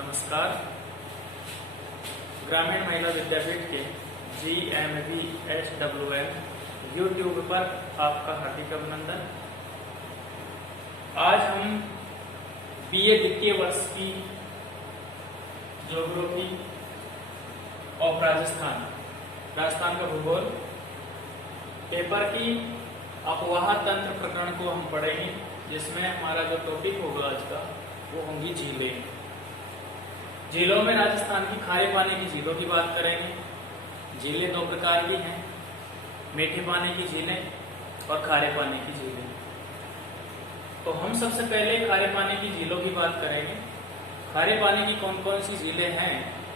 नमस्कार। ग्रामीण महिला विद्यापीठ के GMVSWM यूट्यूब पर आपका हार्दिक अभिनंदन। आज हम BA द्वितीय वर्ष की ज्योग्राफी ऑफ राजस्थान का भूगोल पेपर की अपवाह तंत्र प्रकरण को हम पढ़ेंगे, जिसमें हमारा जो टॉपिक होगा आज का वो होंगी झीलें। झीलों में राजस्थान की खारे पानी की झीलों की बात करेंगे। झीलें दो प्रकार की हैं, मीठे पानी की झीलें और खारे पानी की झीलें। तो हम सबसे पहले खारे पानी की झीलों की बात करेंगे। खारे पानी की कौन कौन सी झीलें हैं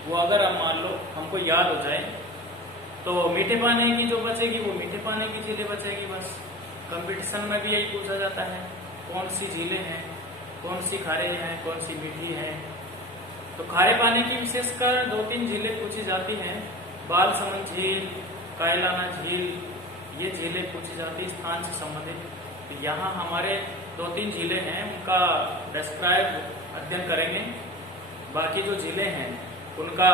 वो अगर हम मान लो हमको याद हो जाए तो मीठे पानी की जो बचेगी वो मीठे पानी की झीलें बचेगी। बस कंपटीशन में भी यही पूछा जाता है कौन सी झीलें हैं, कौन सी खारे हैं, कौन सी मीठी है। तो खारे पानी की विशेषकर 2-3 झीलें पूछी जाती हैं। बालसमंद झील, कायलाना झील, ये झीलें पूछी जाती है स्थान से संबंधित। तो यहाँ हमारे 2-3 झीलें हैं, उनका डिस्क्राइब अध्ययन करेंगे। बाकी जो झीलें हैं उनका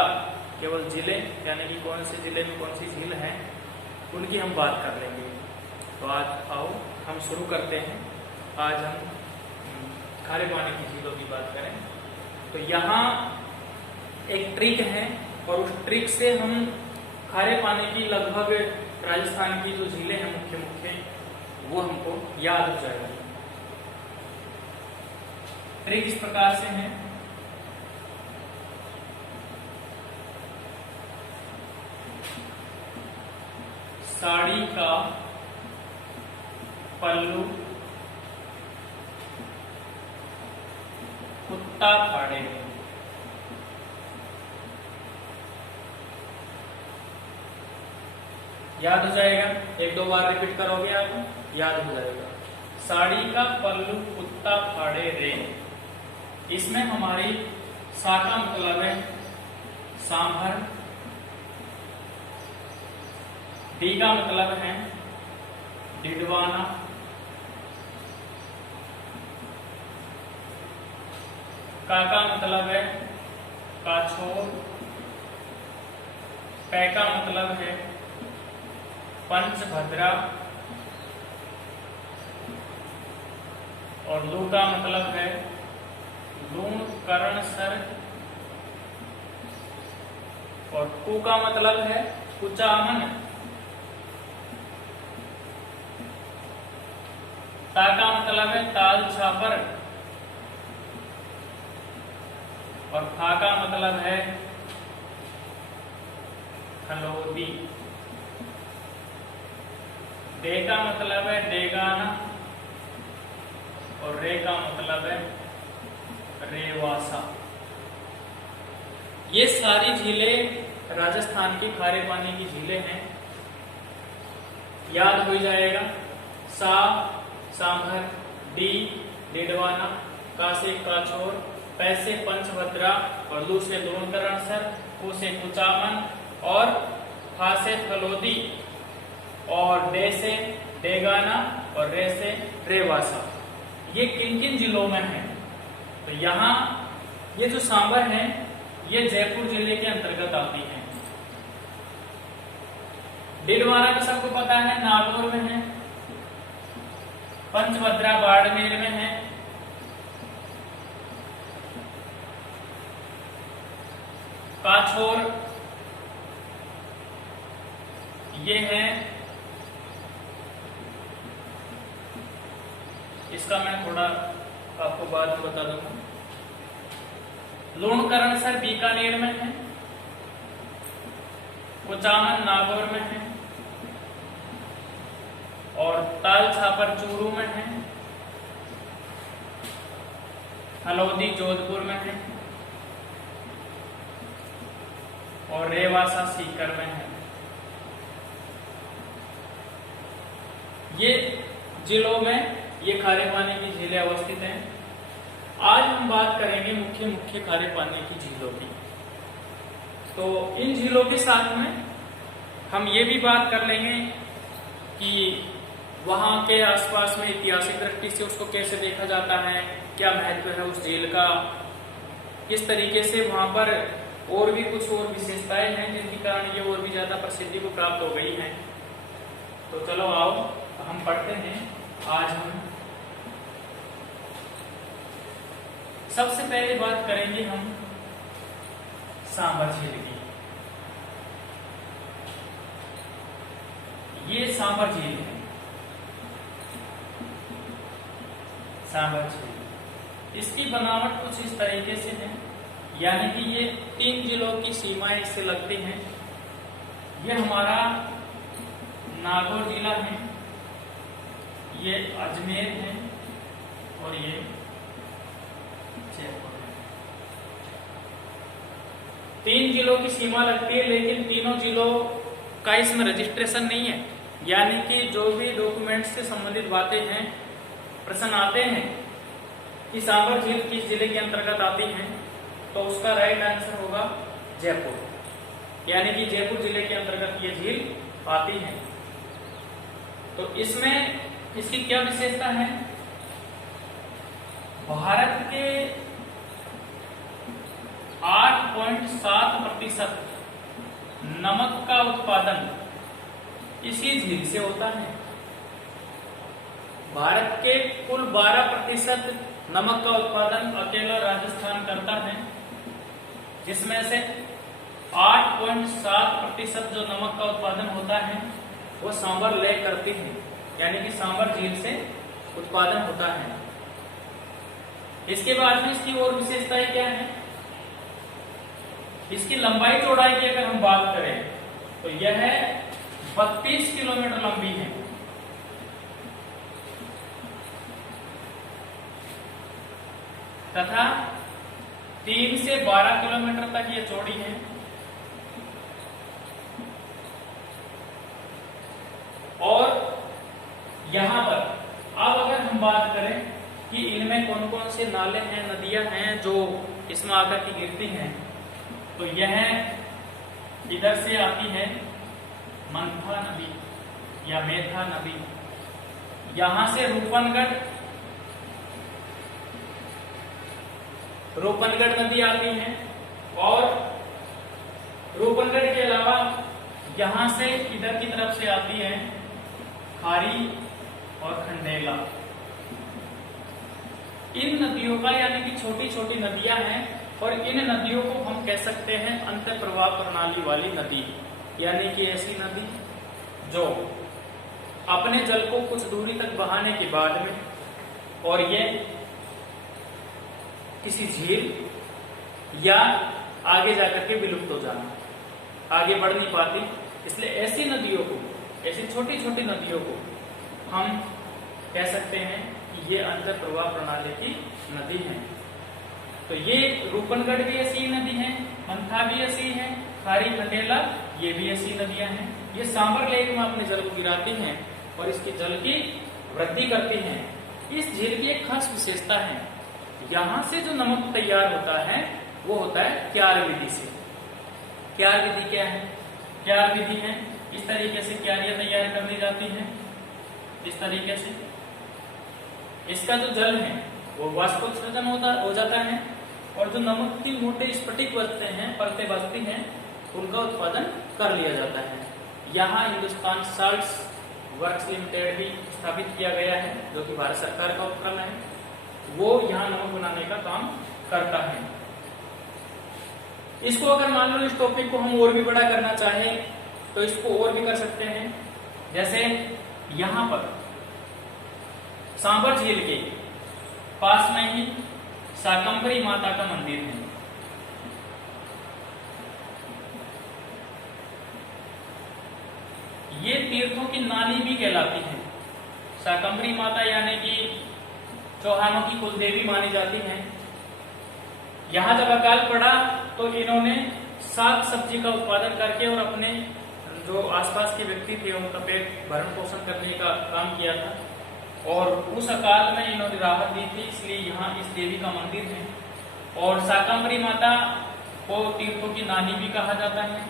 केवल झीलें यानी कि कौन से जिले में कौन सी झील है उनकी हम बात कर लेंगे। तो आज आओ हम शुरू करते हैं। आज हम खारे पानी की झीलों की बात करें। तो यहाँ एक ट्रिक है और उस ट्रिक से हम खारे पानी की लगभग राजस्थान की जो झीलें हैं मुख्य वो हमको याद हो जाएगी। ट्रिक इस प्रकार से है। साड़ी का पल्लू कुत्ता फाड़े। याद हो जाएगा, 1-2 बार रिपीट करोगे आप याद हो जाएगा। साड़ी का पल्लू कुत्ता फाड़े रे। इसमें हमारी सा का मतलब है सांभर, डी का मतलब है डिडवाना, का मतलब है काछोर, पै का मतलब है पंचभद्रा और लू का मतलब है लूणकरणसर और कु का मतलब है कुचामन, ता का मतलब है ताल छापर और फा का मतलब है खलोदी, डे का मतलब है डेगाना और रे का मतलब है रेवासा। ये सारी झीलें राजस्थान की खारे पानी की झीलें हैं। याद हो जाएगा। सा सांभर, डी डिडवाना, का से काछोर, पै से पंचभद्रा और लू से लूणकरणसर, कु से कुचामन और फा से फलोदी और डे से डेगाना और रे से रेवासा। ये किन जिलों में है? तो यहाँ ये जो सांभर है ये जयपुर जिले के अंतर्गत आती है। डिडवाना का सबको पता है नागौर में है, पंचभद्रा बाड़मेर में है, काछोर ये है, इसका मैं थोड़ा आपको बाद में बता दूंगा। लूणकरणसर बीकानेर में है, कुचामन नागौर में है और ताल छापर चूरू में है, हलोदी जोधपुर में है और रेवासा सीकर में है। ये जिलों में ये खारे पानी की झीलें अवस्थित हैं। आज हम बात करेंगे मुख्य खारे पानी की झीलों की। तो इन झीलों के साथ में हम ये भी बात कर लेंगे कि वहां के आसपास में ऐतिहासिक दृष्टि से उसको कैसे देखा जाता है, क्या महत्व है उस झील का, किस तरीके से वहां पर और भी कुछ और विशेषताएं हैं जिनके कारण ये और भी ज्यादा प्रसिद्धि को प्राप्त हो गई हैं। तो चलो आओ हम पढ़ते हैं। आज हम सबसे पहले बात करेंगे हम सांबर झील की। ये सांबर झील है, सांबर झील। इसकी बनावट कुछ इस तरीके से है, यानी कि ये 3 जिलों की सीमाएं इससे लगती हैं। ये हमारा नागौर जिला है, ये अजमेर है और ये जयपुर है। 3 जिलों की सीमा लगती है, लेकिन तीनों जिलों का इसमें रजिस्ट्रेशन नहीं है। यानी कि जो भी डॉक्यूमेंट से संबंधित बातें हैं, प्रश्न आते हैं कि सांबर झील किस जिले के अंतर्गत आती है, तो उसका राइट आंसर होगा जयपुर। यानी कि जयपुर जिले के अंतर्गत ये झील आती है। तो इसमें इसकी क्या विशेषता है? भारत के 8.7% नमक का उत्पादन इसी झील से होता है। भारत के कुल 12% नमक का उत्पादन अकेला राजस्थान करता है, जिसमें से 8.7% जो नमक का उत्पादन होता है वो सांबर लेक करती है, यानी कि सांबर झील से उत्पादन होता है। इसके बाद में इसकी और विशेषताएं क्या है? इसकी लंबाई चौड़ाई की अगर हम बात करें तो यह 32 किलोमीटर लंबी है। तथा 3 से 12 किलोमीटर तक ये चौड़ी है। और यहां पर अब अगर हम बात करें कि इनमें कौन कौन से नाले हैं, नदियां हैं जो इसमें आकर के गिरती हैं, तो यह इधर से आती है मंथा नदी या मेधा नदी। यहां से रूपनगढ़ नदी आती है। और रूपनगढ़ के अलावा यहां से इधर की तरफ से आती है खारी और खंडेला। इन नदियों का यानी कि छोटी छोटी नदियां हैं, और इन नदियों को हम कह सकते हैं अंतर प्रवाह प्रणाली वाली नदी। यानी कि ऐसी नदी जो अपने जल को कुछ दूरी तक बहाने के बाद में, और ये किसी झील या आगे जाकर के विलुप्त हो जाना, आगे बढ़ नहीं पाती। इसलिए ऐसी नदियों को, ऐसी छोटी छोटी नदियों को हम कह सकते हैं कि ये अंतर प्रवाह प्रणाली की नदी है। तो ये रूपनगढ़ भी ऐसी नदी है, मंथा भी ऐसी है, खारी खंडेला ये भी ऐसी नदियां हैं। ये सांबर लेक में अपने जल को गिराती हैं और इसके जल की वृद्धि करती हैं। इस झील की एक खास विशेषता है, यहां से जो नमक तैयार होता है वो होता है क्यार विधि से। क्यार विधि क्या है? क्यार विधि है इस तरीके से क्यारियां तैयार कर ली जाती हैं, इस तरीके से। इसका जो जल है वो वाष्पोत्सर्जन हो जाता है, और जो नमक की मोटे स्फटिक बचते हैं, परतें बचती हैं, उनका उत्पादन कर लिया जाता है। यहाँ हिंदुस्तान साल्ट्स वर्क्स लिमिटेड भी स्थापित किया गया है, जो कि भारत सरकार का उपक्रम है। वो यहाँ नमक बनाने का काम करता है। इसको अगर मान लो इस टॉपिक को हम और भी बड़ा करना चाहें तो इसको और भी कर सकते हैं। जैसे यहाँ पर सांबर झील के पास में ही शाकंभरी माता का मंदिर है। ये तीर्थों की नानी भी कहलाती है। शाकंभरी माता यानी कि चौहानों की कुलदेवी मानी जाती हैं। यहाँ जब अकाल पड़ा तो इन्होंने साग सब्जी का उत्पादन करके और अपने जो आसपास के व्यक्ति थे उनका पेट भरण पोषण करने का काम किया था, और उस अकाल में इन्होंने राहत दी थी, इसलिए यहाँ इस देवी का मंदिर है। और शाकंभरी माता को तीर्थों की नानी भी कहा जाता है,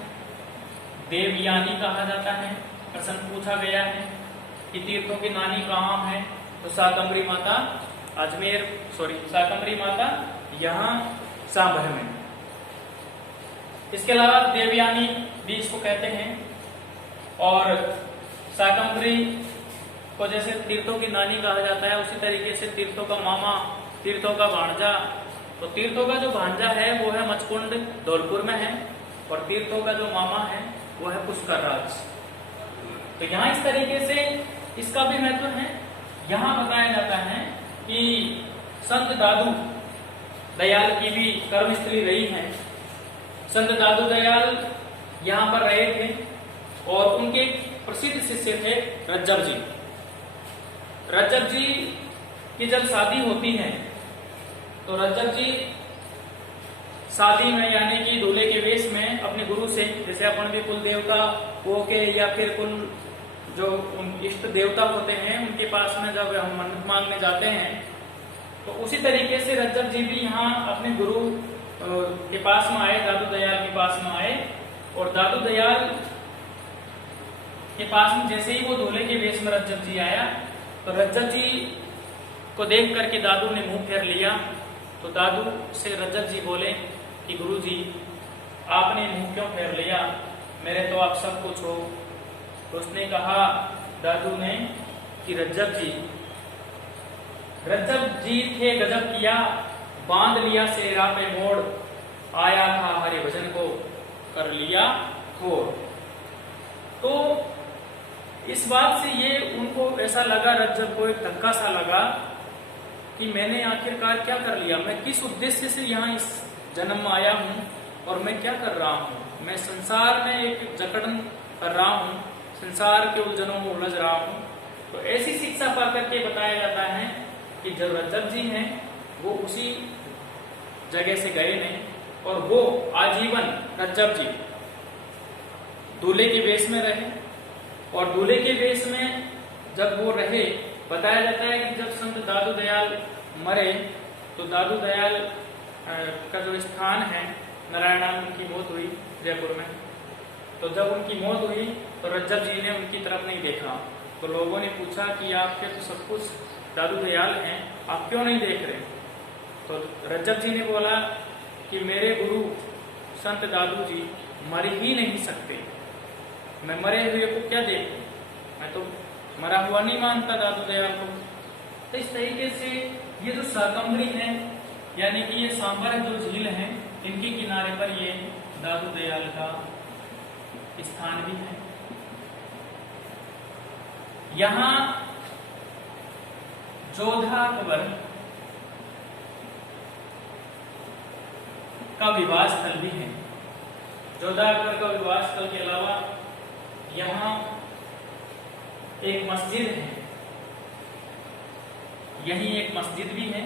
देवयानी कहा जाता है। प्रश्न पूछा गया है कि तीर्थों की नानी कहाँ है, तो शाकंभरी माता शाकंभरी माता यहाँ सांभर में। इसके अलावा देवयानी भी इसको कहते हैं, और शाकंभरी को जैसे तीर्थों की नानी कहा जाता है, उसी तरीके से तीर्थों का मामा, तीर्थों का भांजा। तो तीर्थों का जो भांजा है वो है मचकुंड धौलपुर में है, और तीर्थों का जो मामा है वो है पुष्कर राज। तो यहाँ इस तरीके से इसका भी महत्व है। यहाँ बताया जाता है कि संत दादू दयाल की भी कर्मस्थली रही है। संत दादू दयाल यहाँ पर रहे थे, और उनके प्रसिद्ध शिष्य थे रज्जब जी। रज्जब जी की जब शादी होती है तो रज्जब जी शादी में यानी कि दूल्हे के वेश में अपने गुरु से, जैसे अपन भी कुल देवता हो के या फिर कुल जो इष्ट देवता होते हैं उनके पास में जब हम मन्नत मांगने जाते हैं, तो उसी तरीके से रज्जब जी भी यहाँ अपने गुरु के पास में आए, दादू दयाल के पास में आए। और दादू दयाल के पास में जैसे ही वो दूल्हे के वेश में रज्जब जी आया, तो रज्जब जी को देख करके दादू ने मुंह फेर लिया। तो दादू से रज्जब जी बोले कि गुरु जी आपने मुंह क्यों फेर लिया, मेरे तो आप सब कुछ हो। तो उसने कहा दादू ने कि रज्जब जी थे गजब किया, बांध लिया सेरा पे मोड़, आया था हरे भजन को कर लिया खोर। तो इस बात से ये उनको ऐसा लगा, रज्जब को एक धक्का सा लगा कि मैंने आखिरकार क्या कर लिया, मैं किस उद्देश्य से यहाँ इस जन्म में आया हूँ और मैं क्या कर रहा हूँ। मैं संसार में एक जकड़न कर रहा हूँ, संसार के उलझनों में उलझ रहा हूँ। तो ऐसी शिक्षा पा करके बताया जाता है कि जब रज्जब जी हैं वो उसी जगह से गए नहीं, और वो आजीवन रज्जब जी दूल्हे के वेश में रहे। और दूल्हे के वेश में जब वो रहे, बताया जाता है कि जब संत दादू दयाल मरे, तो दादू दयाल का जो स्थान है नारायणा में उनकी मौत हुई जयपुर में। तो जब उनकी मौत हुई तो रज्जब जी ने उनकी तरफ नहीं देखा। तो लोगों ने पूछा कि आपके तो सब कुछ दादू दयाल हैं, आप क्यों नहीं देख रहे। तो रज्जब जी ने बोला कि मेरे गुरु संत दादू जी मर ही नहीं सकते, मैं मरे हुए को क्या देखूं, मैं तो मरा हुआ नहीं मानता दादू दयाल को। तो इस तरीके से ये जो शाकंभरी है यानी कि ये सांभर जो झील है, इनके किनारे पर ये दादू दयाल का स्थान भी है। यहाँ जोधा अकबर का विवाह स्थल भी है। जोधा अकबर का विवाह स्थल के अलावा यहाँ एक मस्जिद है, यही एक मस्जिद भी है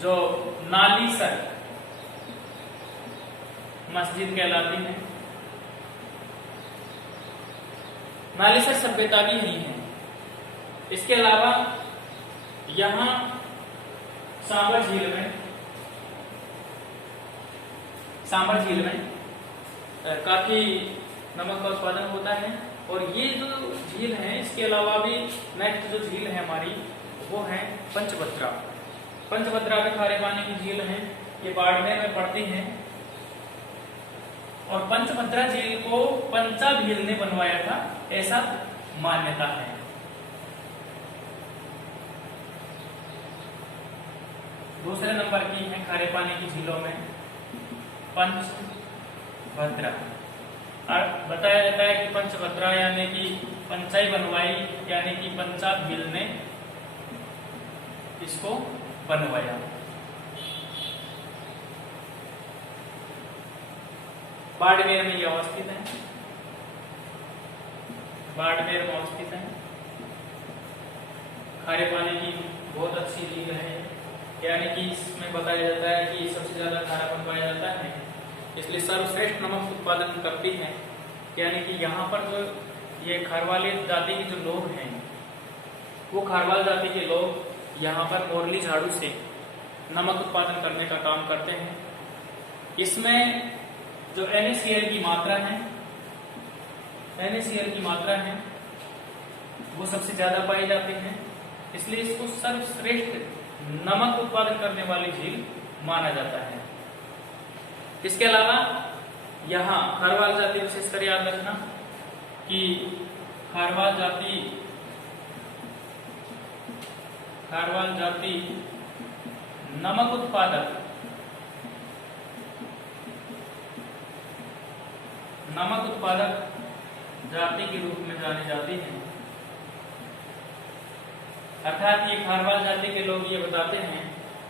जो नालीसर मस्जिद कहलाती है। नालीसर सभ्यता भी यही है। इसके अलावा यहाँ सांभर झील में काफी नमक का उत्पादन होता है। और ये जो झील है, इसके अलावा भी नेक्स्ट जो झील है हमारी वो है पंचभद्रा। पंचभद्रा भी खारे पानी की झील है, ये बाड़मेर में पड़ती है। और पंचभद्रा झील को पंचा भील ने बनवाया था, ऐसा मान्यता है। दूसरे नंबर की है खारे पानी की झीलों में पंचभद्रा। और बताया जाता है कि पंचभद्रा यानी कि पंचाई बनवाई, यानी कि पंचा भील ने इसको बनवाया। बाड़मेर में ये अवस्थित है, बाड़मेर में अवस्थित है। खारे पानी की बहुत अच्छी झील है, यानी कि इसमें बताया जाता है कि सबसे ज्यादा खारापन पाया जाता है, इसलिए सर्वश्रेष्ठ नमक उत्पादन करती है। यानी कि यहाँ पर जो ये खारवाली जाति के जो लोग हैं, वो खारवाल जाति के लोग यहाँ पर मोरली झाड़ू से नमक उत्पादन करने का काम करते हैं। इसमें जो NaCl की मात्रा है, NaCl की मात्रा है वो सबसे ज्यादा पाई जाती है, इसलिए इसको सर्वश्रेष्ठ नमक उत्पादन करने वाली झील माना जाता है। इसके अलावा यहाँ खारवाल जाति विशेषकर याद रखना कि खारवाल जाति नमक उत्पादक जाति के रूप में जानी जाती है। अर्थात ये खारवाल जाति के लोग ये बताते हैं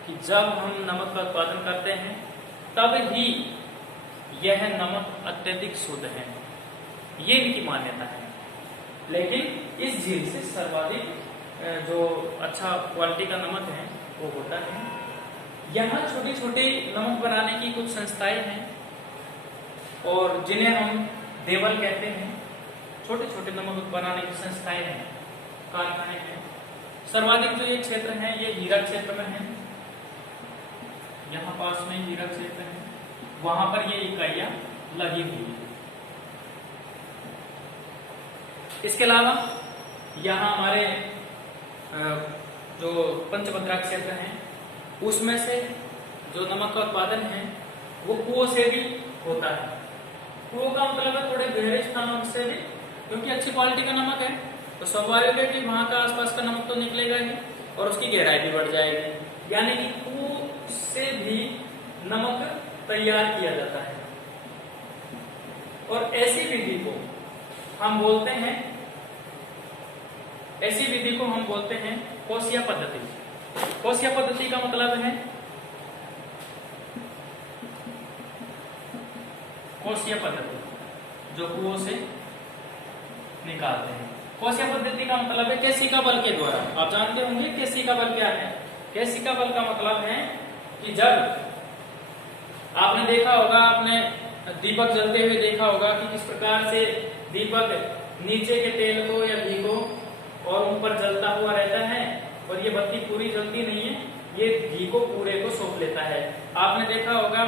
कि जब हम नमक का उत्पादन करते हैं तब ही यह नमक अत्यधिक शुद्ध है, ये इनकी मान्यता है। लेकिन इस झील से सर्वाधिक जो अच्छा क्वालिटी का नमक है वो होता है। यहाँ छोटी छोटी नमक बनाने की कुछ संस्थाएं हैं और जिन्हें हम देवल कहते हैं। छोटे छोटे नमक बनाने की संस्थाएं हैं, कारखाने हैं। सर्वाधिक जो ये क्षेत्र है ये हीरा क्षेत्र में है, यहाँ पास में हीरा क्षेत्र है, वहां पर ये इकाइयां लगी हुई है। इसके अलावा यहाँ हमारे जो पंचभद्रा क्षेत्र है उसमें से जो नमक का उत्पादन है वो कुओं से भी होता है। कुओं का मतलब है थोड़े गहरे स्थानों से भी, क्योंकि अच्छी क्वालिटी का नमक है तो स्वाभाविक है कि वहां का आसपास का नमक तो निकलेगा ही और उसकी गहराई भी बढ़ जाएगी। यानी कि कुओं से भी नमक तैयार किया जाता है। और ऐसी विधि को हम बोलते हैं कोसिया पद्धति। कोसिया पद्धति का मतलब है कोसिया पद्धति, जो कुओं से निकालते हैं। कोसिया पद्धति का मतलब है केशिका बल के द्वारा। आप जानते होंगे केशिका बल क्या है। केशिका बल का मतलब है कि जब आपने देखा होगा, आपने दीपक जलते हुए देखा होगा कि किस प्रकार से दीपक नीचे के तेल को या घी को और ऊपर जलता हुआ रहता है और ये बत्ती पूरी जलती नहीं है, ये घी को पूरे को सौंप लेता है। आपने देखा होगा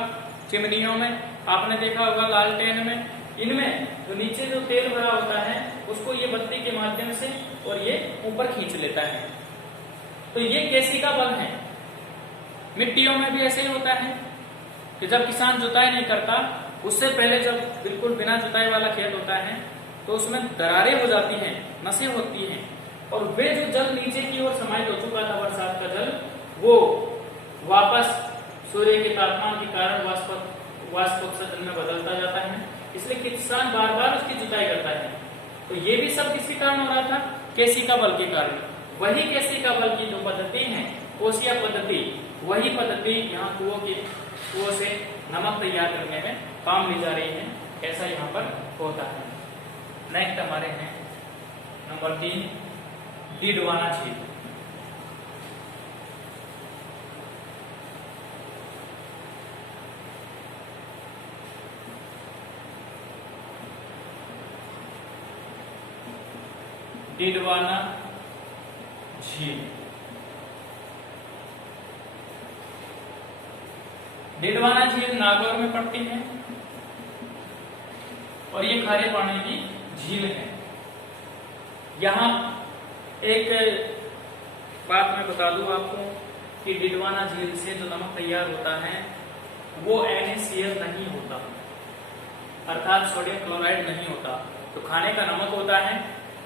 चिमनियों में, आपने देखा होगा लालटेन में, इनमें जो नीचे जो तेल भरा होता है उसको ये बत्ती के माध्यम से और ये ऊपर खींच लेता है। तो ये केशिका बल है। मिट्टियों में भी ऐसे ही होता है कि जब किसान जुताई नहीं करता, उससे पहले जब बिल्कुल बिना जुताई वाला खेत होता है तो उसमें दरारें हो जाती हैं, नसें होती हैं और वे जो जल नीचे की ओर समाहित हो चुका था, बरसात का जल, वो वापस सूर्य के तापमान के कारण वाष्पोत्सर्जन में बदलता जाता है। इसलिए किसान बार बार उसकी जुताई करता है। तो ये भी सब किसी कारण हो रहा था, केशिका बल के कारण। वही केशिका बल की जो पद्धति है कोसिया पद्धति, वही पद्धति यहाँ कुओं से नमक तैयार करने में काम ली जा रही है। ऐसा यहाँ पर होता है। नेक्स्ट हमारे हैं नंबर 3, डीडवाना झील। डीडवाना झील, डीडवाना झील नागौर में पड़ती है और ये खारे पानी की झील है। यहाँ एक बात मैं बता दूं आपको कि डीडवाना झील से जो नमक तैयार होता है वो NaCl नहीं होता, अर्थात सोडियम क्लोराइड नहीं होता। तो खाने का नमक होता है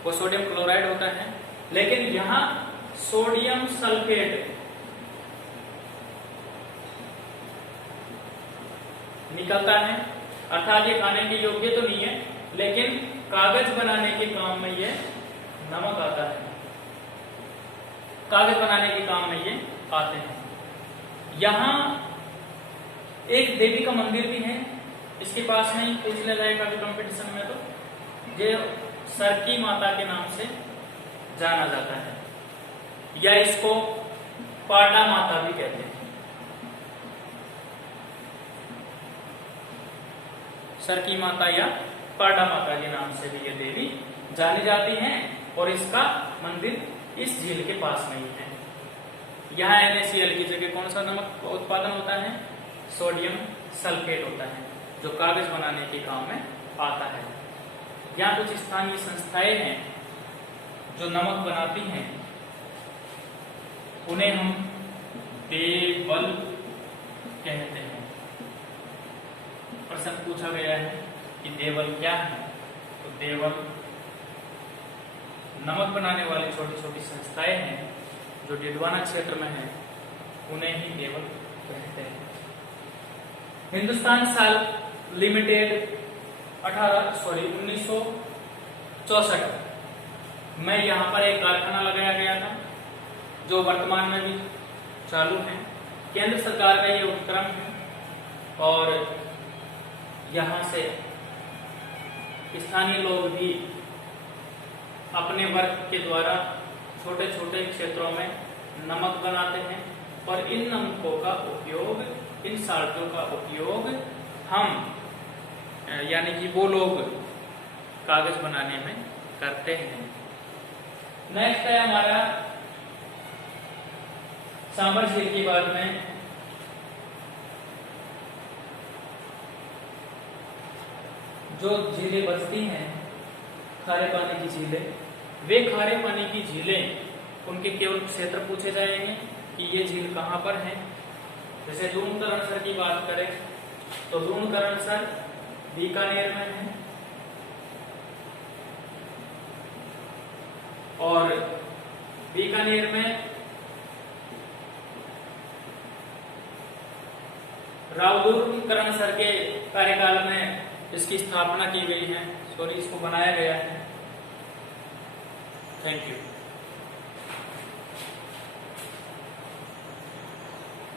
वो सोडियम क्लोराइड होता है, लेकिन यहाँ सोडियम सल्फेट निकलता है। अर्थात ये खाने के योग्य तो नहीं है, लेकिन कागज बनाने के काम में ये नमक आता है, कागज बनाने के काम में ये आते हैं। यहाँ एक देवी का मंदिर भी है, इसके पास में ही पूछ लिया जाएगा कभी कंपटीशन में, तो ये सरकी माता के नाम से जाना जाता है, या इसको पाटा माता भी कहते हैं। सरकी माता या पाटा माता के नाम से भी ये देवी जानी जाती हैं और इसका मंदिर इस झील के पास में ही है। यहाँ NaCl की जगह कौन सा नमक उत्पादन होता है? सोडियम सल्फेट होता है, जो कागज बनाने के काम में आता है। यहाँ कुछ स्थानीय संस्थाएं हैं जो नमक बनाती हैं, उन्हें हम देवल कहते हैं। प्रश्न पूछा गया है कि देवल क्या है, तो देवल नमक बनाने वाली छोटी छोटी संस्थाएं हैं जो डिडवाना क्षेत्र में है, उन्हें ही देवल कहते हैं। हिंदुस्तान साल्ट लिमिटेड 1964 में यहाँ पर एक कारखाना लगाया गया था जो वर्तमान में भी चालू है। केंद्र सरकार का ये उपक्रम है और यहाँ से स्थानीय लोग भी अपने वर्ग के द्वारा छोटे छोटे क्षेत्रों में नमक बनाते हैं और इन नमकों का उपयोग, इन साल्टों का उपयोग हम यानी कि वो लोग कागज बनाने में करते हैं। नेक्स्ट है हमारा सांबर झील के बाद में जो झीलें बसती हैं, खारे पानी की झीलें, वे खारे पानी की झीलें, उनके केवल क्षेत्र पूछे जाएंगे कि ये झील कहाँ पर है। जैसे लूणकरणसर की बात करें तो लूणकरणसर बीकानेर में है और बीकानेर में रावलूणकरणसर के कार्यकाल में इसकी स्थापना की गई है। इसको बनाया गया है। Thank you.